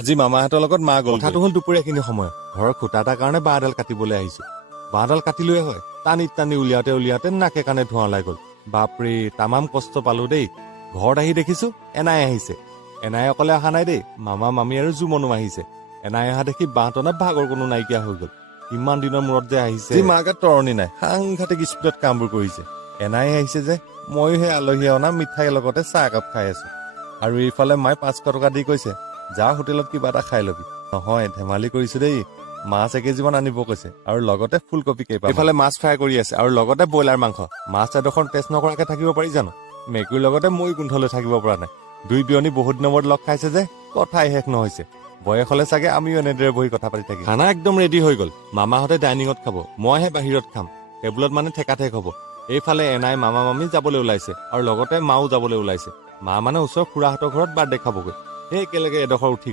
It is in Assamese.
আজি মামাহঁতৰ লগত মা গ'ল। কথাটো হ'ল দুপৰীয়াখিনি সময় ঘৰৰ খুঁটা এটাৰ কাৰণে বাঁহ এডাল কাটিবলৈ আহিছো। বাঁহডাল কাটিলোৱে হয়, টানি উলিয়াওতে নাকে কাণে ধোঁৱা ওলাই গ'ল। বাপৰে, তামাম কষ্ট পালো দেই। ঘৰত আহি দেখিছো এনাই আহিছে। এনাই অকলে অহা নাই দেই, মামা মামী আৰু জুমনো আহিছে। এনাই অহা দেখি বাঁহ টনাত ভাগৰ কোনো নাইকিয়া হৈ গ'ল। ইমান দিনৰ মূৰত যে আহিছে। যি মা গাত তৰণি নাই, সাংঘাতিক স্পীডত কামবোৰ কৰিছে। এনাই আহিছে যে ময়ো সেই আলহীয়ে অনা মিঠাইৰ লগতে চাহ একাপ খাই আছো। আৰু এইফালে মায়ে 500 টকা দি কৈছে, যা হোটেলত কিবা এটা খাই ল'বি। নহয়, ধেমালি কৰিছো দেই। মাছ 1 কেজিমান আনিব কৈছে আৰু লগতে ফুলকবি কেইপামান। এইফালে মাছ ফ্ৰাই কৰি আছে আৰু লগতে ব্ৰইলাৰ মাংস। মাছ এডোখৰ টেষ্ট নকৰাকে থাকিব পাৰি জানো? মেকুৰীৰ লগতে মই গোন্ধলৈ থাকিব পৰা নাই। দুই বিয়নী বহুত দিনৰ মূৰত লগ খাইছে যে কথাই শেষ নহৈছে। বয়স হলে চাগে আমিও এনেদৰে বহি কথা পাতি থাকিম। খানা একদম ৰেডি হৈ গ'ল। মামাহঁতে ডাইনিঙত খাব, মইহে বাহিৰত খাম। টেবুলত মানে ঠেকাঠেক হ'ব। এইফালে এনাই মামা মামী যাবলৈ ওলাইছে আৰু লগতে মাও যাবলৈ ওলাইছে। মা মানে ওচৰৰ খুৰাহঁতৰ ঘৰত বাৰ্থডে খাবগৈ। সেই একেলগে এডোখৰ উঠি গৈছে।